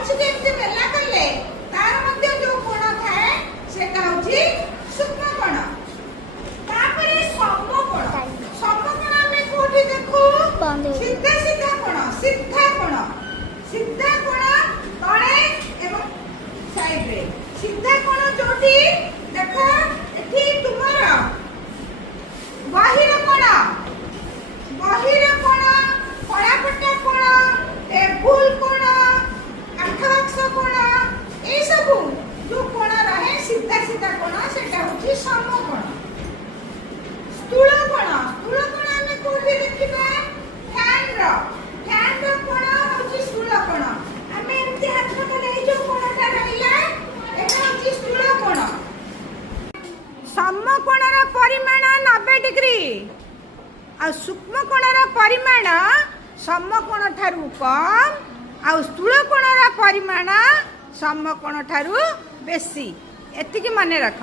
ମଣିଷଟି ଏମିତି ବେଲା କଲେ ତାର ମଧ୍ୟ ଯୋଉ କୋଣ ଥାଏ ସେଟା ହଉଛି ସୂକ୍ଷ୍ମ କୋଣ। ତାପରେ ସମକୋଣ। ସମକୋଣ ଆମେ କୋଉଠି ଦେଖୁ? ସିଧା ସିଧା କୋଣ, ସିଧା କୋଣ। ସିଧା କୋଣ ତଳେ ଏବଂ ସାଇଡରେ। ସିଧା କୋଣ ଯୋଉଠି ଦେଖ ଏଠି ତୁମର ବହିର କୋଣ, ବହିର କୋଣ, କଳାପଟା କୋଣ, ଟେବୁଲ କୋଣ, କାଠ ବାକ୍ସ କୋଣ, এই ସବୁ ଯୋଉ କୋଣ ରହେ ସିଧା ସିଧା କୋଣ ସେଟା ହଉଛି ସମକୋଣ। ସ୍ଥୂଳ କୋଣ, ସ୍ଥୂଳ କୋଣ ଆମେ କୋଉଠି ଦେଖିବା? ଫ୍ୟାନର, ଫ୍ୟାନର କୋଣ ହଉଛି ସ୍ଥୂଳ କୋଣ। ଆମେ ଏମିତି ହାତ କଲେ ଏଇ ଯୋଉ କୋଣଟା ରହିଲା এটা হচ্ছে স্থূল কোণ। সমকোণର ପରିମାଣ 90 ଡିଗ୍ରୀ ଆଉ ସୂକ୍ଷ୍ମ କୋଣର ପରିମାଣ ସମକୋଣ ଠାରୁ କମ୍ ଆଉ ସ୍ଥୂଳ କୋଣର ପରିମାଣ ସମକୋଣ ଠାରୁ ବେଶୀ। ଏତିକି ମନେ ରଖ।